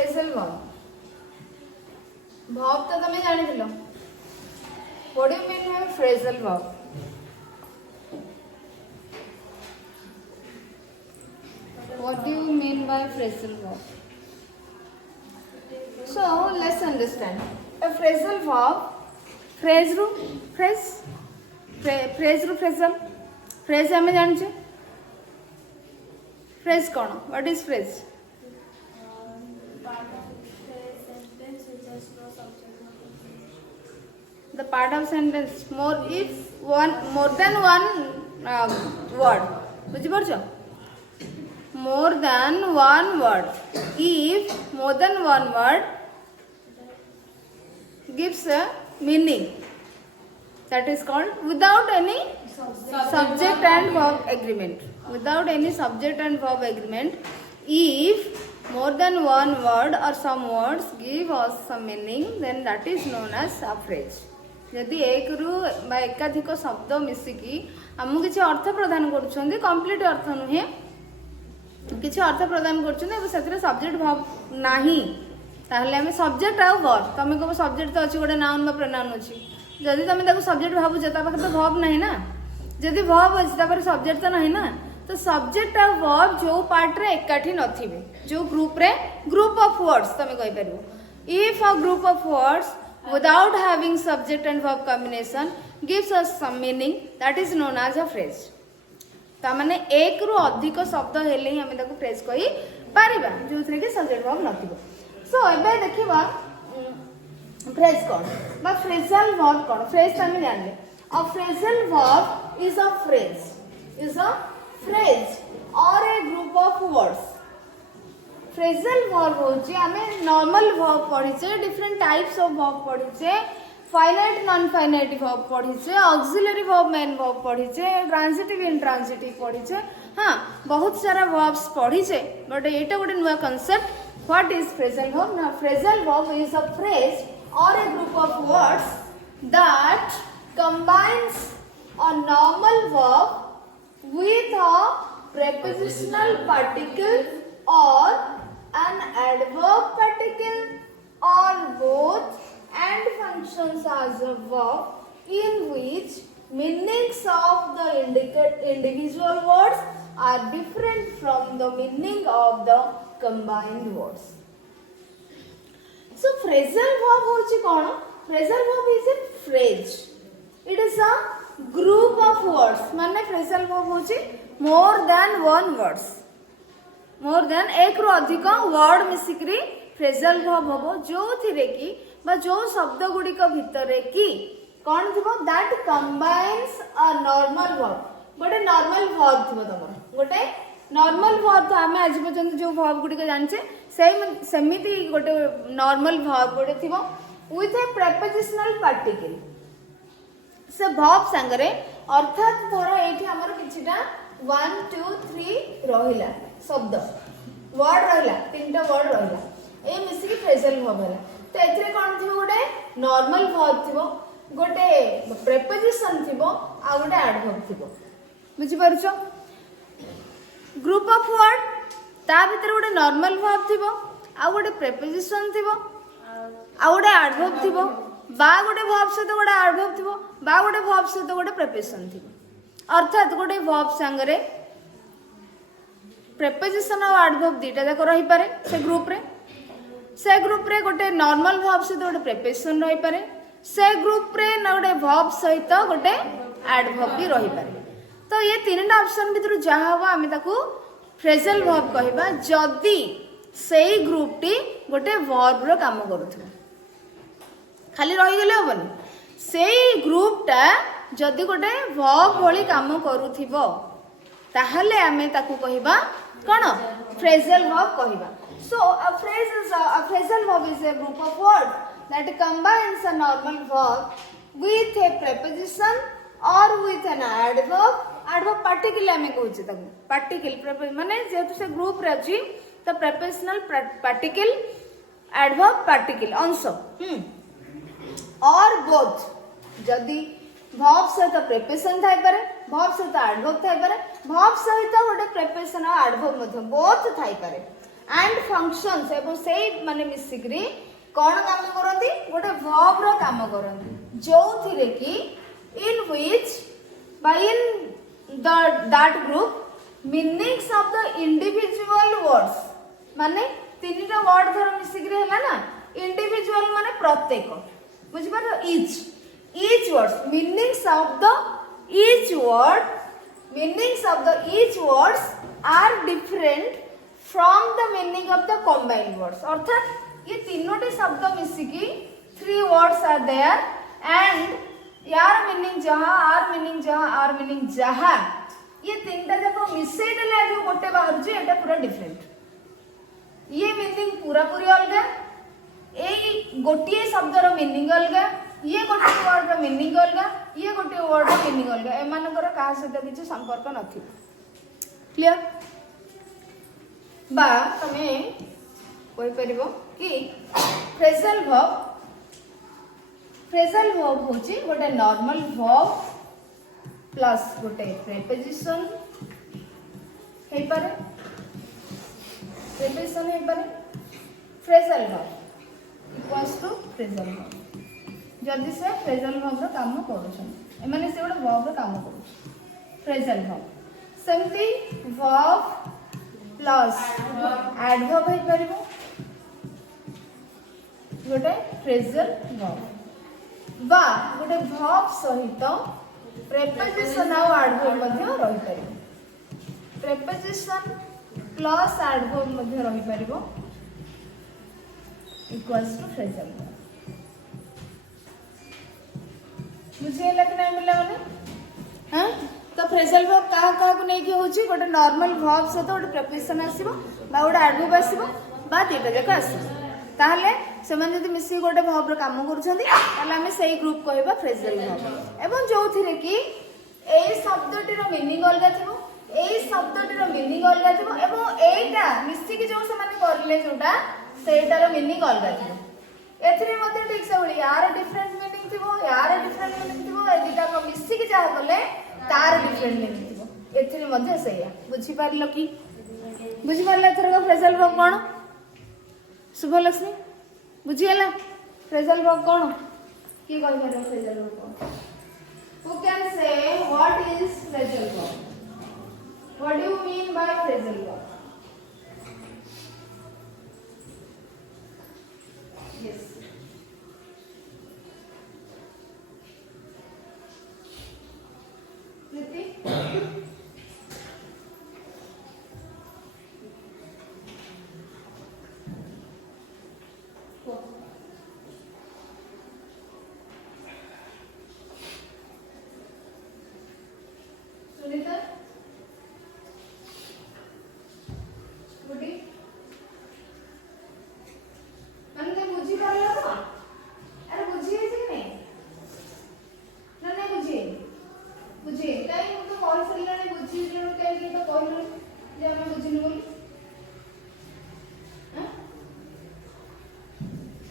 phrasal verb. Verb तो तमें जाने दिलो. What do you mean by phrasal verb? What do you mean by phrasal verb? So let's understand. A phrasal verb, phrase रू phrasal. Phrase हमें जानचे. Phrase कौन? What is phrase? The part of sentence more than one word. बुझिपारछ? More than one word. If more than one word gives a meaning, that is called without any subject and verb agreement. Without any subject and verb agreement, if more than one word or some words give us some meaning, then that is known as a phrase. यदि एक रु एकाधिक शब्द मिसिकी आमको किसी अर्थ प्रदान करुछंदी, complete अर्थ नुहे, किसी अर्थ प्रदान करुछंदी, से सब्जेक्ट वर्ब नाही, ताहले हमें सब्जेक्ट आ वर्ब. तमे को सब्जेक्ट तो अछि, गोटे नाउन बा प्रोनाउन अछि. जदि तमे ताको सब्जेक्ट भाबुछ, ता पाखे तो वर्ब नाही ना. जदि वर्ब अछि ता पर सब्जेक्ट तो नाही ना. तो सब्जेक्ट आ वर्ब जो पार्ट रे एकाठी नथिबे, जो ग्रुप रे ग्रुप ऑफ वर्ड्स तमे कहि परिबो. If a group of words without having subject and verb combination gives us some meaning, that is known as a phrase. ता माने एक रु अधिक शब्द हेले ही हमें ताको phrase कहि परिबा, जोथरे कि subject verb नथिबो. सो एबे देखिबा phrase कोन बा phrasal verb कोन. phrase तमे जानले. A phrasal verb is a phrase or a group of words. Phrasal verb होची हमें normal verb पढ़ीचे, different types of verb पढ़ीचे, finite non finite verb पढ़ीचे, auxiliary verb main verb पढ़ीचे, transitive intransitive पढ़ीचे. हाँ, बहुत सारा verbs पढ़ीचे, but एटा गोटे नुआ concept. What is phrasal verb? Now phrasal verb is a phrase or a group of words that combines a normal verb with a prepositional particle or an adverb particle or both and functions as a verb, in which meanings of the individual words are different from the meaning of the combined words. So phrasal verb होची कौन? Phrasal verb is a phrase. It is a group of words. माने phrasal verb होची more than one words. More than एक रु अधिक word मिसिकरी phrasal verb हबो, जो थिरे की बा जो शब्द गुडिक भितरे की कोन थिबो that combines a normal verb. गोटे नॉर्मल वर्ब थिबो तमर, गोटे नॉर्मल वर्ब. तो आमे आज पर्यंत जो वर्ब गुडिक जानचे सेमिति गोटे नॉर्मल वर्ब गोटे थिबो विथ ए प्रीपोजिशनल पार्टिकल. से वर्ब संगरे अर्थात धर एठी हमर किछिटा 1 2 3 रहिला शब्द वर्ड रहिला, तीनटा वर्ड रहिला, ए मिसिकी फ्रेजल वर्ब हला. तो एथरे कोन थिबो गोटे नॉर्मल वर्ब थिबो, गोटे प्रीपोजिशन थिबो, आ गोटे एडवर्ब थिबो. बुझि परछो? ग्रुप ऑफ वर्ड ता भीतर गोटे नॉर्मल वर्ब थिबो, आ गोटे प्रीपोजिशन थिबो, आ गोटे एडवर्ब थिबो, बा गोटे वर्ब सहित गोटे एडवर्ब थिबो, बा गोटे वर्ब सहित गोटे प्रीपोजिशन थिबो. अर्थात गोटे वर्ब संगरे प्रीपोजिशन और एडवर्ब दीटा जाक रही पारे से ग्रुप रे गोटे नॉर्मल वर्ब सहित गोटे प्रीपोजिशन रही पारे, से ग्रुप रे ना गोटे वर्ब सहित गोटे एडवर्ब भी रही पारे. तो ये तीनटा ऑप्शन भीतर जहाँ हवा आमे ताकू फ्रेजल वर्ब कहबा, जदी सेही ग्रुप टी गोटे वर्ब रो काम करूथो. खाली रही गेले होबनी. सेही ग्रुप टा जदी गोटे वर्ब भली काम करूथिबो, ताहले आमे ताकू कहबा कोन फ्रेजल वर्ब कहबा. So a phrasal verb is a group of words that combines a normal verb with a preposition or with an adverb. Adverb particle आमे कहूचे ताकू. particle माने जेतु से ग्रुप रे अछि तो prepositional particle adverb particle अंश और both. जदी verb सहित preposition थाई पारे, verb सहित adverb थाई पारे, verb सहित गोटे preposition और adverb मध्य both थाई पारे. एंड फंक्शंस एवं से माने मिसिकरी कौन काम करती गोटे वर्ब रो काम करती जो थिरे कि in which by in that group meanings of the individual words माने तीनटा वर्ड धर मिसिकरी हैला ना इंडिविजुअल माने प्रत्येक बुझि पारो each words meanings of the each word meanings of the each words are different from the meaning of the combined words अर्थात ये तीनोटी शब्द मिसिकी 3 words are there and यार मीनिंग जहाँ आर मीनिंग जहाँ ये तीनटा जाको मिसई देला जो गोटे बाहर जे एटा पूरा डिफरेंट ये मीनिंग पूरा पूरी अलग ए गोटिए शब्दर मीनिंग अलग ये गोटे वर्ड रो मीनिंग अलग ये गोटे वर्ड रो मीनिंग अलग एमानकर कहा सहित किसी संपर्क नथि क्लियर बा तमे कोइ परिबो कि फ्रेजल वर्ब होची गोटे नॉर्मल वर्ब प्लस गोटे प्रीपोजिशन हे पारे प्रीपोजिशन हे पारे phrasal verb equals to phrasal verb जदि से फ्रेजल वर्ब रो काम करूछन एमाने से गोटे वर्ब रो काम करू फ्रेजल वर्ब सेमती वर्ब प्लस एडवर्ब हे परिबो गोटे फ्रेजल वर्ब बा गोटे वर्ब सहित प्रीपोजिशन आ एडवर्ब मध्ये रहि परिबो प्रीपोजिशन प्लस एडवर्ब मध्ये रहि परिबो इक्वल्स टू फ्रेजल वर्ब बुझे लग नहीं मिला माने हां तो फ्रेजल वर्ब का को नै कि होची गोटे नॉर्मल वर्ब से तो गोटे प्रीपोजिशन आसीबो बा गोटे एडवर्ब आसीबो बा तीटा जक आसीबो ताहले सेमान जदि मिसी गोटे वर्ब रो काम करूछंती ताहले हमें सेही ग्रुप कहबा फ्रेजल वर्ब एवं जो थिरे कि एई शब्दटी रो मीनिंग अलगा थिबो एई शब्दटी रो मीनिंग अलगा थिबो एवं एईटा मिसी कि जो से माने करले जोटा सेटार मीनिंग अलगा थिबो एथिरे मध्ये ठीक से बोली यार डिफरेंट मीनिंग थिबो यार डिफरेंट मीनिंग थिबो ए दिटा को मिसी कि जा बोले तार डिफरेंट मीनिंग थिबो एथिरे मध्ये सेया बुझी पारलो कि बुझी पारले थरक फ्रेजल वर्ब कोन शुभलक्ष्मी बुझीला फ्रेजल वर्ब कोन की कहि पारो फ्रेजल वर्ब कोन who can say what is phrasal verb what do you mean by phrasal verb yes Priti Sunita Goody मैंने बुझी पारला तो अरे बुझी है कि नहीं ना नहीं बुझी काई हम तो कॉल सल्लाने बुझी जरूर काई तो कहलो जे हम बुझिनु बोली हां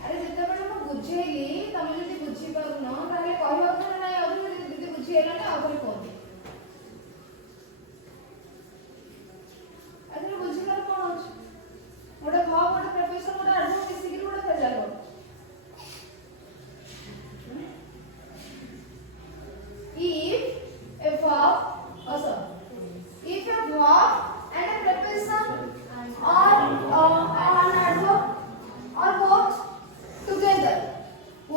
अरे जते बड़ हम बुझेली तमे जदी बुझी पारुनो ताले कहबो ना नहीं अभी जदी बुझी हैला ना अभी कोन अरे बुझी कर कोन होछ गोटे भाव गोटे प्रोफेसर गोटे एडवर्ब किसी की गोटे phrasal verb if a verb also if a verb and a preposition or an adverb or both together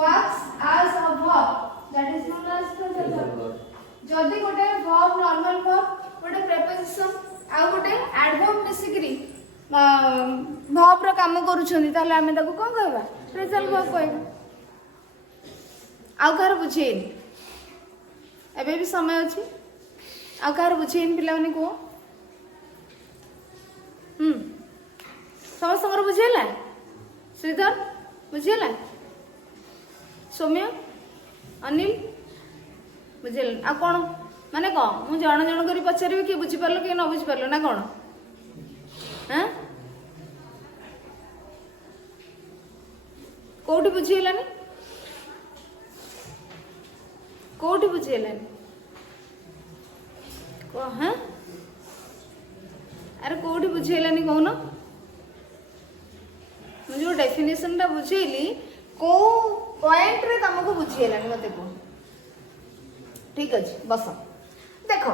works as a verb that is known as phrasal verb जदि गोटे verb normal verb गोटे preposition आ गोटे adverb मिसिकरी verb रो काम करूछंती ताले हमें ताको कोन कहबा phrasal verb कहबा आ घर बुझेनी एबे भी समय अछि आ कार बुझेन पिला माने को समस्त संगर बुझेला श्रीधर बुझेला सौम्य अनिल बुझेल आ कोन माने को मु जण जण करी पछारबी कि बुझी परलो कि न बुझी परलो ना कोन हैं कोठी बुझेलानी कोठी बुझेलानी को हैं अरे कोठी बुझेलानी कहून जो डेफिनेशन टा बुझेली को पॉइंट रे तुमको बुझेलानी मते को ठीक अछि बस देखो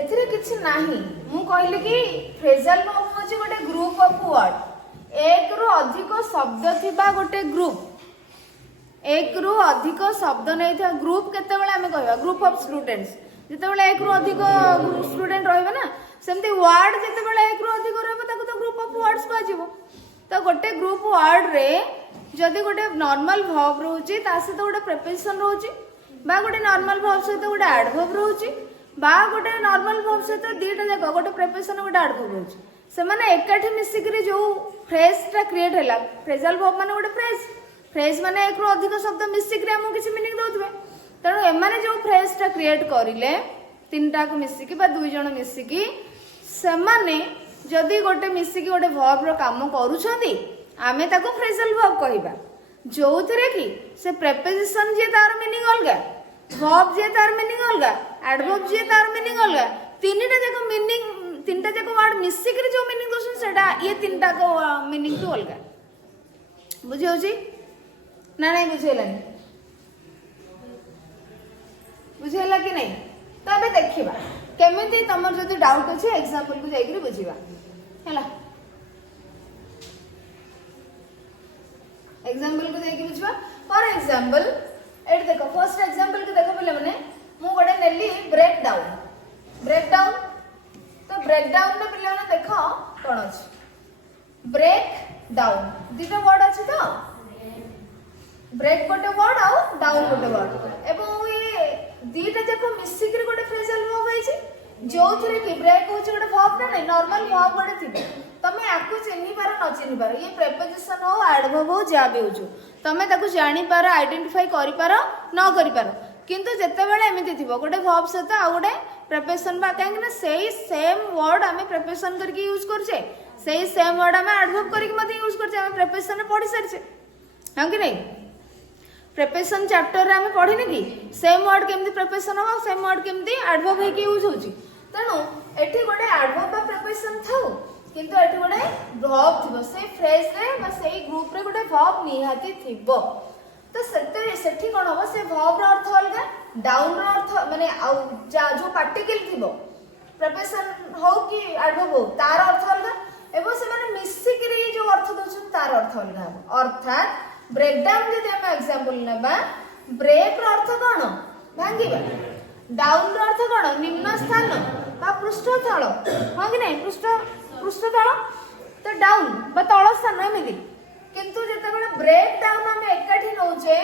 एथिरे किछि नाही मु कहले कि फ्रेजल वर्ब होछि गोटे ग्रुप ऑफ वर्ड एक रु अधिक शब्द थिबा गोटे ग्रुप एक रु अधिक शब्द नै था ग्रुप केते बेले हमें कहबा ग्रुप ऑफ स्टूडेंट्स जेते बेले एक रु अधिक स्टूडेंट रहबे ना सेमती वर्ड जेते बेले एक रु अधिक रहबे ताको तो ग्रुप ऑफ वर्ड्स को आजिवो तो गोटे ग्रुप वर्ड रे जदि गोटे नॉर्मल वर्ब रहउची ता से तो गोटे प्रीपोजिशन रहउची बा गोटे नॉर्मल वर्ब से तो गोटे एडवर्ब रहउची बा गोटे नॉर्मल वर्ब से तो दीटा जाक गोटे प्रीपोजिशन गोटे एडवर्ब रहउची से माने एकाठी मिसिकरी जो फ्रेज टा क्रिएट हैला फ्रेजल वर्ब माने गोटे फ्रेज माने एक रु अधिक शब्द मिसिकरी हमु किछि मीनिंग दउतबे तणो एमाने जो फ्रेज टा क्रिएट करिले तीनटा को मिसिकी बा दुई जण मिसिकी से माने जदि गोटे मिसिकी गोटे वर्ब रो काम करूछंती आमे ताको फ्रेजल वर्ब कहिबा जोथिरे कि से प्रीपोजिशन जे तार मीनिंग अलगा वर्ब जे तार मीनिंग अलगा एडवर्ब जे तार मीनिंग अलगा तीनटा जाको मीनिंग तीनटा जाको वर्ड मिसिकरी जो मीनिंग दोसन सेटा ये तीनटा को मीनिंग तो अलगा बुझे होची ना नहीं बुझेलानी बुझेला कि नहीं तबे देखिबा केमिति तमर जदि डाउट अछि एग्जांपल को जाई करी बुझिबा हैला एग्जांपल को जाई कि बुझिबा फॉर एग्जांपल एट देखो फर्स्ट एग्जांपल को देखो पहले माने मु गोटे नेली ब्रेक डाउन तो ब्रेक डाउन में पहले माने देखो कोन अछि ब्रेक डाउन दिटा वर्ड अछि तो ब्रेक गोटे वर्ड आउ डाउन गोटे वर्ड एवं ये दीटा जाको मिसिकरी गोटे फ्रेजल वर्ब आइछि जोथिरे कि ब्रेक होछि गोटे वर्ब ना नहीं नॉर्मल वर्ब गोटे थिबे तमे आकु चिन्हि पार न चिन्हि पार ये प्रीपोजिशन हो एडवर्ब हो जा भी होछु तमे ताकु जानि पार आइडेंटिफाई करि पार न करि पार किंतु जते बेले एमिति थिबो गोटे वर्ब सहित आ गोटे प्रीपोजिशन बा काहे ना सेही सेम वर्ड हमें प्रीपोजिशन करके यूज करछे सेही सेम वर्ड हमें एडवर्ब करके मते यूज करछे हमें प्रीपोजिशन ने पढि सरछे हां कि नहीं प्रीपोजिशन चैप्टर रे हमें पढिने कि सेम वर्ड केमती प्रीपोजिशन हो सेम वर्ड केमती एडवर्ब हे के यूज होची तणो एठी गोटे एडवर्ब बा प्रीपोजिशन थाउ किंतु एठी गोटे वर्ब थिबो से फ्रेज रे बा सेही ग्रुप रे गोटे वर्ब निहाती थिबो तो सेठी कोन हो से वर्ब रो अर्थ अलगा डाउन रो अर्थ माने आ जो पार्टिकल थिबो प्रीपोजिशन हो कि एडवर्ब हो तार अर्थ अलगा एवं से माने मिसिकरी जो अर्थ दोछन तार अर्थ अलगा अर्थात ब्रेकडाउन जदि हम एग्जांपल नेबा ब्रेक रो अर्थ कोन भांगीबा डाउन रो अर्थ कोन निम्न स्थान बा पृष्ठतल हां कि नहीं पृष्ठतल तो डाउन बा तळ स्थान एमिति किंतु जते बेले ब्रेक डाउन हम एकाठी नउचे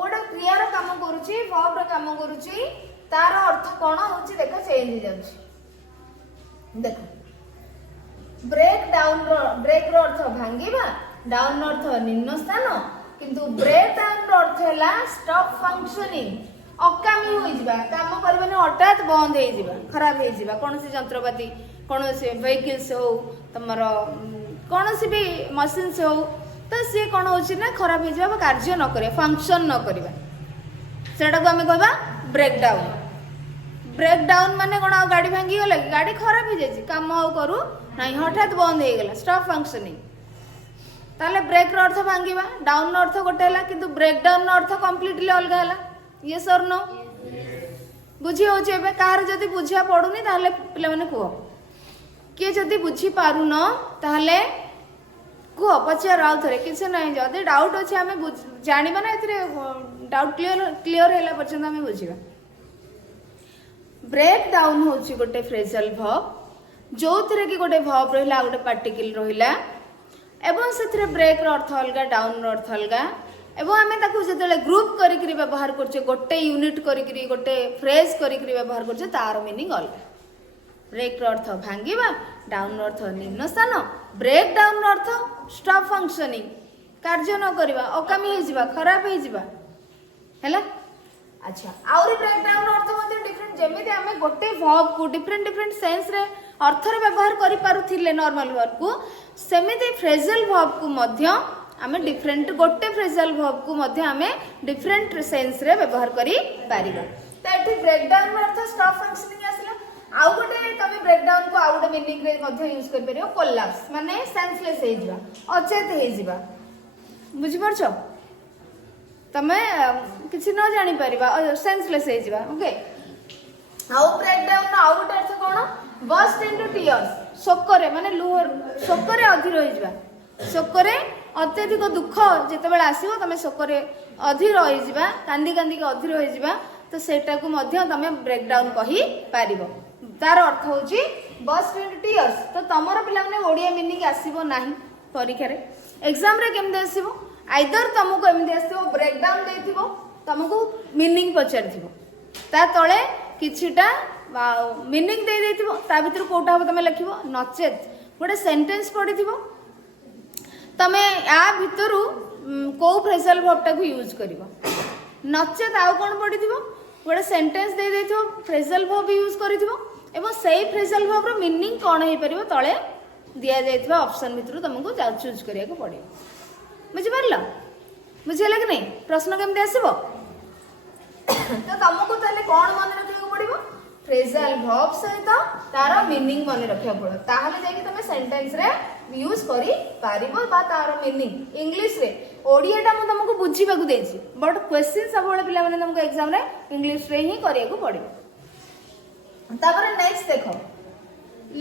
ओडा क्रिया रो काम करूची वर्ब रो काम करूची तार अर्थ कोन होची देखो चेंज हो जाउची देखो ब्रेक रो अर्थ भांगीबा डाउन अर्थ निम्न स्थान किंतु ब्रेक डाउन रो अर्थ हैला स्टॉप फंक्शनिंग अकामी होई जिबा काम करबेने हठात बंद होई जिबा खराब होई जिबा कोनसी यंत्रपाती कोनसी व्हीकल्स हो तमरो कोनसी भी मशीन से हो तो से कोन होची ना खराब होई जिबा कार्य न करे फंक्शन न करबा सेटा को हमें कहबा ब्रेक डाउन माने कोन गाड़ी भांगी गेला गाड़ी खराब हो जाई काम आ करू नाही हठात बंद हो गेला स्टॉप फंक्शनिंग ताले ब्रेक रो अर्थ भांगीबा डाउन अर्थ गोटे हला किंतु ब्रेक डाउन अर्थ कंप्लीटली अलग हला यस और नो बुझी होचे बे कार जदी बुझिया पडुनी ताले पिले माने को के जदी बुझी पारु न ताले को पचार आउ थरे किछ नाही जदी डाउट अछि हमें जानिबा ना एथरे डाउट क्लियर हैला पर्यंत हमें बुझिबा ब्रेक डाउन होची गोटे फ्रेजल वर्ब जोथरे कि गोटे वर्ब रहिला गोटे पार्टिकल रहिला एवं से ब्रेक रो अर्थ अलगा डाउन रो अर्थ अलगा एवं आमे ताकू जतले ग्रुप करी करी व्यवहार करछे गोटे यूनिट करी करी गोटे फ्रेज करी करी व्यवहार करछे तार मीनिंग अलगा ब्रेक रो अर्थ भांगीबा डाउन रो अर्थ निम्न स्थान ब्रेक डाउन रो अर्थ स्टॉप फंक्शनिंग कार्य न करबा अकामी हे जिबा खराब हे जिबा हैला अच्छा आउरी ब्रेक डाउन रो अर्थ मध्ये डिफरेंट जेमिति आमे गोटे वर्ब को डिफरेंट सेंस रे अर्थ रे व्यवहार करि पारुथिले नॉर्मल वर्ब को सेमिति फ्रेजल वर्ब को मध्य आमे डिफरेंट गोटे फ्रेजल वर्ब को मध्य आमे डिफरेंट सेंस रे व्यवहार करि पारिबा त एठी ब्रेक डाउन अर्थ स्टॉप फंक्शनिंग आसला आउ गोटे तुम ब्रेकडाउन को आउ गोटे मीनिंग रे मध्ये यूज कर परियो कोलैप्स माने सेंसलेस हे जिबा अचेत हे जिबा बुझि परछो तमे किछि न जानि परिबा सेंसलेस हे जिबा ओके आउ ब्रेकडाउन आउ गोटे अर्थ कोन बस्ट इनटू टीयर्स शोकरे माने लुह शोकरे अधीर हो जिबा शोकरे अत्यधिक दुख जेतेबेले आसीबो तमे शोकरे अधीर हो जिबा कांदी कांदी के अधीर हो जिबा तो सेटा को मध्य तमे ब्रेकडाउन कहि पारिबो तार अर्थ होची बस्ट इनटू टीयर्स तो तमर पिला माने ओडिया मीनिंग आसीबो नाही परीक्षा रे एग्जाम रे केमते आसीबो आइदर तुमको एमती आसीबो ब्रेकडाउन देथिबो तुमको मीनिंग पचारथिबो ता तळे किछिटा मीनिंग दे देथिबो ता भीतर कोटा हो तमे लिखिबो नचेत गोटे सेंटेंस पढिथिबो तमे आ भीतरु को फ्रेजल वर्ब टा को यूज करिवो नचेत आउ कोन पढिथिबो गोटे सेंटेंस दे देथिबो फ्रेजल वर्ब यूज करिथिबो एवं सेही फ्रेजल वर्ब रो मीनिंग कोन हे परिबो तळे दिया जायथिबा ऑप्शन भीतर तुमको चूज करिया को पड़िबो बुझि परला बुझिला कि नहीं प्रश्न केमते आसीबो तो तुमको ताले कोन मन रखिया को पड़िबो फ्रेजल वर्ब सहित तार मीनिंग मन रखिया पड़ो ताहले जाय कि तुम सेंटेंस रे यूज करि पारिबो बा तार मीनिंग इंग्लिश रे ओडिया टा म तुमको बुझिबा को देछि बट क्वेश्चन सब वाले पिला माने तुमको एग्जाम रे इंग्लिश रे ही करिया को पड़िबो तापर नेक्स्ट देखो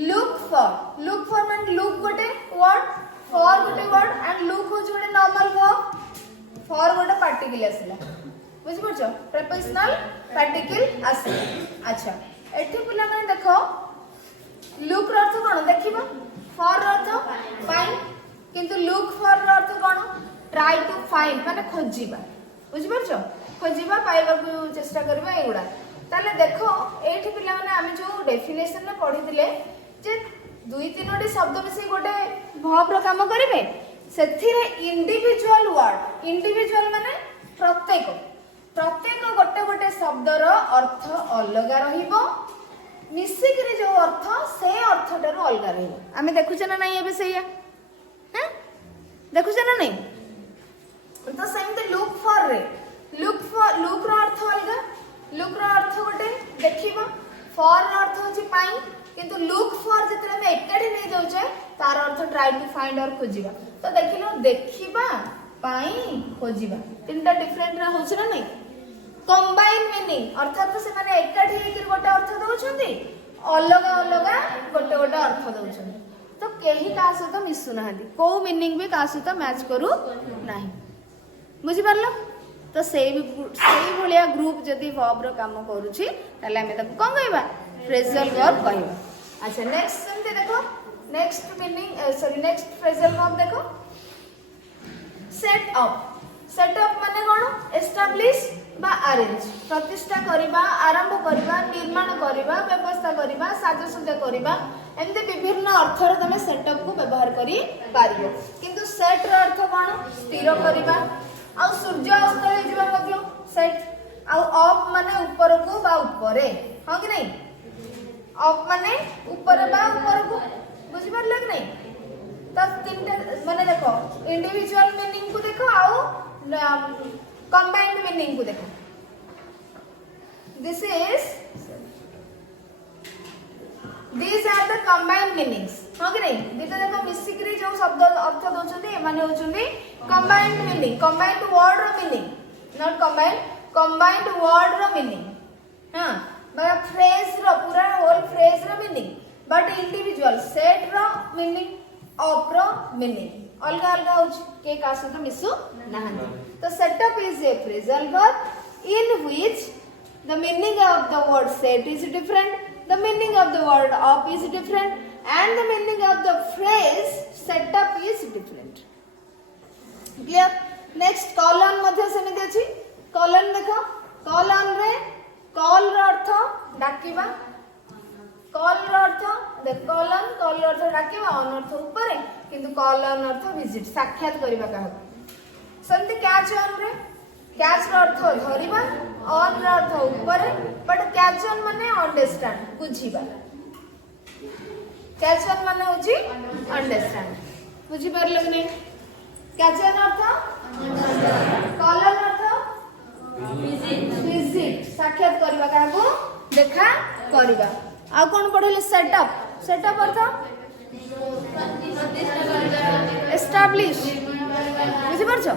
लुक फॉर मीन लुक गोटे वर्ड फॉर गोटे वर्ड एंड लुक हो गोटे नॉर्मल वर्ब फॉर गोटे पार्टिकल आसिला बुझि परछो प्रीपोजिशनल पार्टिकल आसिला अच्छा एठी पिला माने देखो लुक रो अर्थ कोन देखिबो फॉर रो अर्थ फाइंड किंतु लुक फॉर रो अर्थ कोन ट्राई टू फाइंड माने खोजिबा बुझि परछो खोजिबा पाइबा को चेष्टा करबा एगुडा ताले देखो एठी पिला माने आमे जो डेफिनेशन में पढिथिले जे दुई तीनोटी शब्द मिसे गोटे वर्ब रो काम करिवे सेथिरे इंडिविजुअल वर्ड इंडिविजुअल माने प्रत्येक गोटे गोटे शब्द रो अर्थ अलग रहिबो मिसिकरी जो अर्थ से अर्थ ठारो अलग रहिबो आमे देखुछ ना नहीं एबे सैया हैं देखुछ ना नहीं तो same the look for look रो अर्थ अलग लुक रो अर्थ गोटे देखिबा फॉर रो अर्थ होची पाई किंतु लुक फॉर जतले हम एकाठी नै दउचे तार अर्थ ट्राई टू फाइंड और खोजिबा तो देखिलो देखिबा पाई खोजिबा तीनटा डिफरेंट रा होछ ना नै कंबाइन मीनिंग अर्थात से माने एकाठी हेकि गोटे अर्थ दउछंती अलग अलग गोटे गोटे अर्थ दउछंती तो केही का सहित मिसु नाहंती को मीनिंग भी का सहित मैच करू नाही बुझि परलो तो सेही भलिया ग्रुप जदि वर्ब रो काम करूची ताले हमें ताको कोन कहबा फ्रेजल वर्ब कहबा अच्छा नेक्स्ट सेमते देखो next meaning sorry next phrasal verb देखो सेट अप माने कोन एस्टैब्लिश बा अरेंज प्रतिष्ठा करिबा आरंभ करिबा निर्माण करिबा व्यवस्था करिबा साजसज्जा करिबा एमते विभिन्न अर्थ रो तमे सेटअप को व्यवहार करि पारियो किंतु सेट रो अर्थ कोन स्थिर करिबा आ सूर्य अस्त हो जिबा मध्य सेट आ अप माने ऊपर को बा ऊपरे हां कि नहीं अप माने ऊपर बा ऊपर को बुझि परले कि नहीं तो तीनटा माने देखो इंडिविजुअल मीनिंग को देखो आउ कंबाइंड मीनिंग को देखो this is these are the combined meanings हां कि नहीं दिते देखो मिसिकरी जो शब्द अर्थ दोचंदी माने होचंदी combined meaning combined word row meaning not combined word row meaning हां बा phrase रो पूरा whole phrase row meaning but individual set row meaning of row meaning अलग अलग होच के का सहित मिसु नहन तो setup is a phrasal verb in which the meaning of the word set is different the meaning of the word of is different and the meaning of the phrase setup is different clear next colon मध्ये सेमिति अछि colon देखो colon रे call row earth डाकिबा call row earth the colon call row earth डाकिबा on अर्थ ऊपर किंतु colon अर्थ visit साक्षात करिबा काहा संति catch on रे कैच रो अर्थ धरिबा ऑन रो अर्थ ऊपर बट कैच ऑन माने अंडरस्टैंड बुझिबा कैच ऑन माने होची अंडरस्टैंड बुझि परले कि कैच ऑन अर्थ कॉलर अर्थ विजिट साक्षात करबा काको देखा करबा आ कौन पढ़े सेटअप सेटअप अर्थ एस्टाब्लिश बुझिपारछ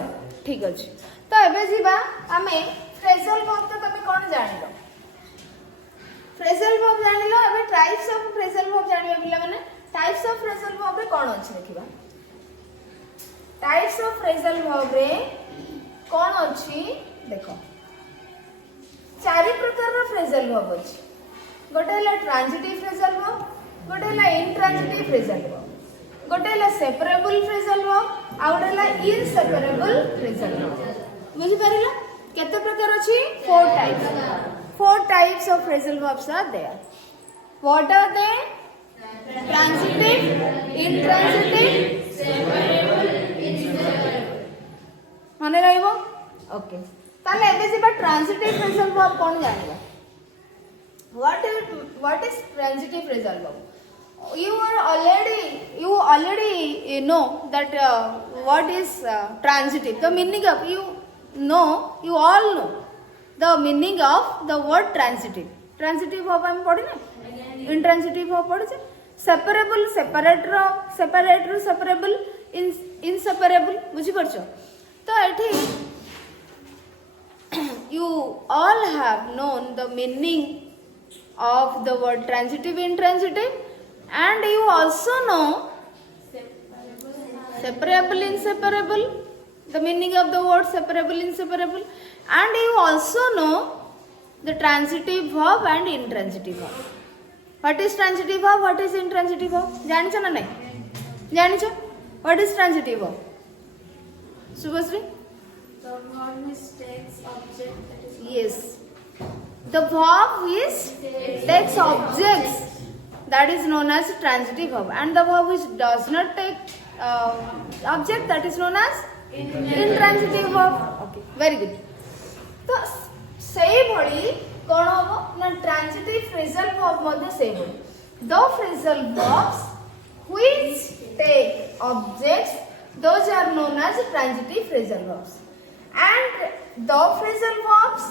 ठीक अछि तो एबे जीवा आमे फ्रेजल वर्ब तो तमे कोन जानिलो फ्रेजल वर्ब जानिलो एबे टाइप्स ऑफ फ्रेजल वर्ब जानिबा पिला माने टाइप्स ऑफ फ्रेजल वर्ब रे कोन अछि देखिबा टाइप्स ऑफ फ्रेजल वर्ब रे कोन अछि देखो चारि प्रकार रो फ्रेजल वर्ब अछि गोटे हला ट्रांजिटिव फ्रेजल वर्ब गोटे हला इंट्रांजिटिव फ्रेजल वर्ब गोटे हला सेपरेबल फ्रेजल वर्ब आ गोटे हला इनसेपरेबल फ्रेजल वर्ब बुझि परिला केते प्रकार अछि four types of phrasal verbs are there what are they transitive intransitive separable inseparable माने रहइबो ओके ताले एबे जेबा ट्रांजिटिव फ्रेजल वर्ब कोन जानिबा what is transitive phrasal verb you already know that what is transitive the meaning of you all know the meaning of the word transitive verb हम पढ़ी ना intransitive verb पढ़ी से separable separate रो separable inseparable बुझी परछो तो एठी you all have known the meaning of the word transitive intransitive and you also know separable inseparable the meaning of the word separable inseparable and you also know the transitive verb and intransitive verb what is transitive verb what is intransitive verb जानिछ ना नहीं जानिछ what is transitive verb Subhasri the verb is takes object that is yes the verb is takes objects that is known as transitive verb and the verb which does not take object that is known as intransitive verb okay very good तो सेही भली कोन हो ना transitive phrasal verb मध्ये सेही भली the phrasal verbs which take objects those are known as transitive phrasal verbs and the phrasal verbs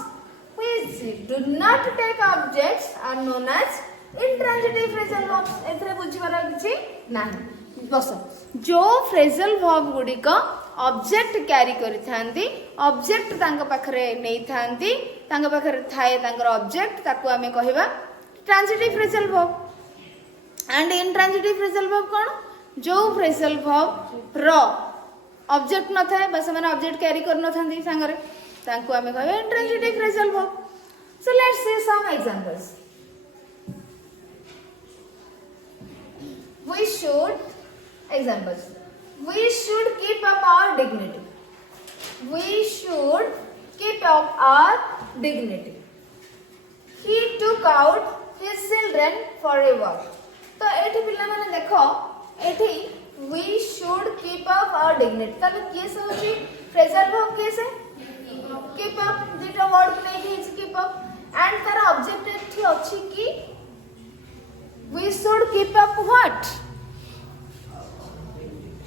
which do not take objects are known as intransitive phrasal verbs एथरे बुझिबार किछि नाही बस जो phrasal verb गुडी को object carry करि थांदी object तांका पाखरे नै थांदी तांका पाखरे थाए तांकर ऑब्जेक्ट ताकू हमें कहबा transitive phrasal verb and intransitive phrasal verb कोन जो फ्रेजल वर्ब रो ऑब्जेक्ट न थाए बस माने ऑब्जेक्ट कैरी कर न थांदी संगरे तांकू हमें कहबा intransitive phrasal verb so let's see some examples we should keep up our dignity he took out his children for a walk तो एठी पिल्ला माने देखो एठी we should keep up our dignity तब केस होची फ्रेजल वर्ब केस है keep up जेटा word नै कि keep up एंड तार ऑब्जेक्ट एठी अछि कि we should keep up what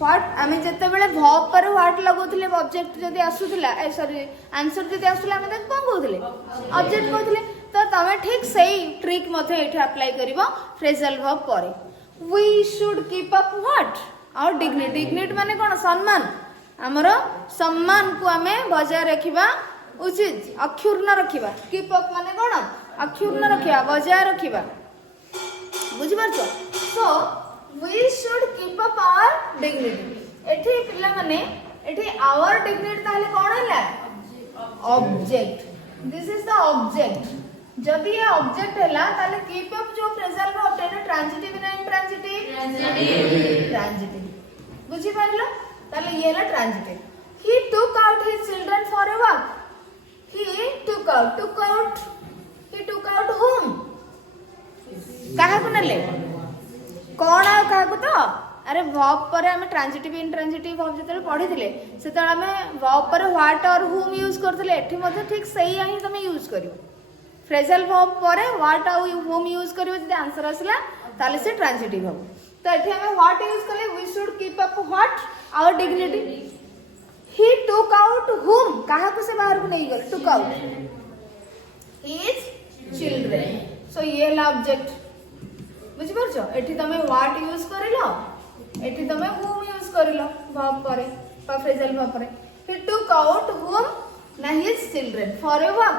आमे जते बेले verb पर what लगोथिले ऑब्जेक्ट जदी आसुथिला ए सॉरी आंसर जदी आसुला आमे तक कोन कहउथिले ऑब्जेक्ट कहउथिले तो तमे ठीक सही ट्रिक मध्ये एठी अप्लाई करिवो फ्रेजल वर्ब परे we should keep up what our dignity माने कोन सम्मान हमरो सम्मान को आमे बजाय रखिबा उचित अक्षुर्ण रखिबा keep up माने कोन अक्षुर्ण रखिबा बजाय रखिबा बुझि परछो सो we should keep up our dignity एठी पिल्ला माने एठी our dignity ताले कोन हैला object this is the object जदी ये ऑब्जेक्ट हैला ताले keep up जो फ्रेजल वर्ब एटा ट्रांजिटिव ना इंट्रांजिटिव ट्रांजिटिव बुझि परलो ताले ये हैला transitive he took out his children for a walk he took out whom काहा को नले कोन आ काहा को तो अरे वर्ब पर हम ट्रांजिटिव इंट्रांजिटिव वर्ब जते पढिथिले सेते हमें वर्ब पर व्हाट और whom यूज करथिले एठी मध्ये ठीक सही आही तमे यूज करियो फ्रेजल वर्ब पर व्हाट और whom यूज करियो जदि आंसर आसला ताले से ट्रांजिटिव हो तो एठी हमें व्हाट यूज करले we should keep up what our dignity he took out whom काहा को से बाहर को नहीं गल took out his children so ये ला ऑब्जेक्ट बुझी परछो एठी तमे व्हाट यूज करिलो एठी तमे whom यूज करिलो verb परे पा फ्रेजल verb परे फिर took out whom ना his children for a walk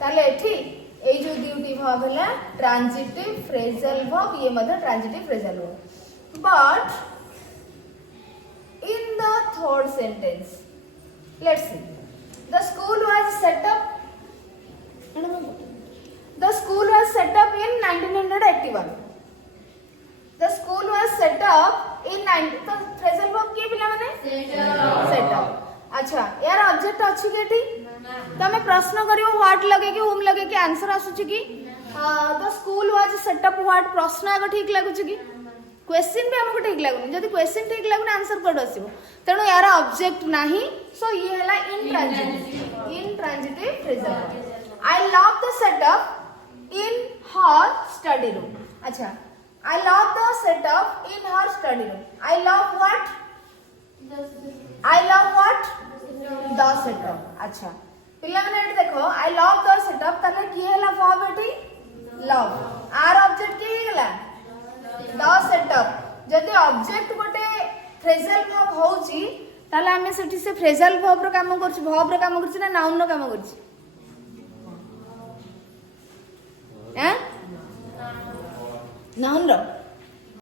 ताले एठी ए जो ड्यूटी verb हला ट्रांजिटिव फ्रेजल verb ये मतलब transitive phrasal verb but in the third sentence let's see the school was set up the school was set up in 1981 the school was set up in 90 तो phrasal verb किए पिला माने set up अच्छा यार object अछि केटी तमे प्रश्न करियो व्हाट लगे कि होम लगे कि आंसर आसुची कि the school was set up what प्रश्न आग ठीक लागुची कि क्वेश्चन भी हमको ठीक लागुनी जदी क्वेश्चन ठीक लागुनी आंसर कोड आसीबो तेनो यार ऑब्जेक्ट नाही सो ये हला intransitive phrasal I love the setup in her study room अच्छा I love the setup in her study room. I love what? I love what? The setup. अच्छा पिला माने एट देखो I love the setup ताले की हैला verb एठी love are object की हैला the setup जदि ऑब्जेक्ट गोटे फ्रेजल verb होउची ताले हमें सेठी से फ्रेजल verb रो काम करछि verb रो काम करछि ना नाउन रो काम करछि हैं नाउन रो